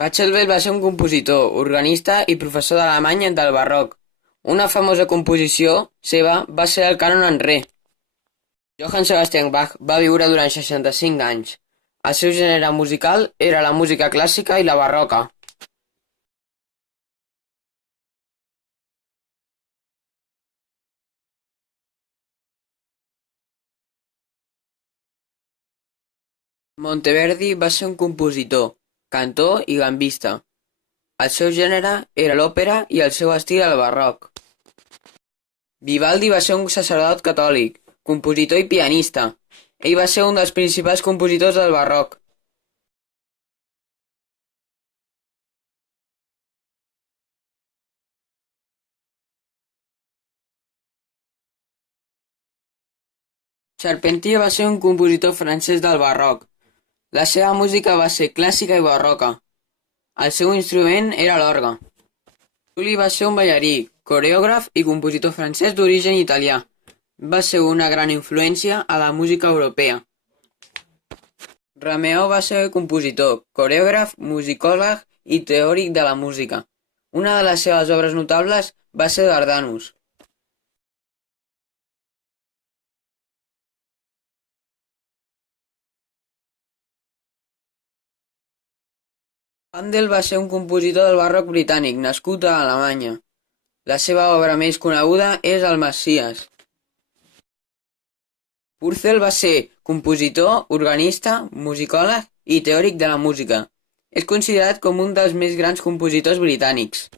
Pachelbel va ser un compositor, organista i professor d'alemany del barroc. Una famosa composició seva va ser el cànon en re. Johann Sebastian Bach va viure durant 65 anys. El seu gènere musical era la música clàssica i la barroca. Monteverdi va ser un compositor, cantor i gambista. El seu gènere era l'òpera i el seu estil el barroc. Vivaldi va ser un sacerdot catòlic, compositor i pianista. Ell va ser un dels principals compositors del barroc. Charpentier va ser un compositor francès del barroc. La seva música va ser clàssica i barroca. El seu instrument era l'orgue. Sully va ser un ballarí, coreògraf i compositor francès d'origen italià. Va ser una gran influència a la música europea. Rameau va ser compositor, coreògraf, musicòleg i teòric de la música. Una de les seves obres notables va ser Dardanus. Handel va ser un compositor del barroc britànic nascut a Alemanya. La seva obra més coneguda és el Messies. Purcell va ser compositor, organista, musicòleg i teòric de la música. És considerat com un dels més grans compositors britànics.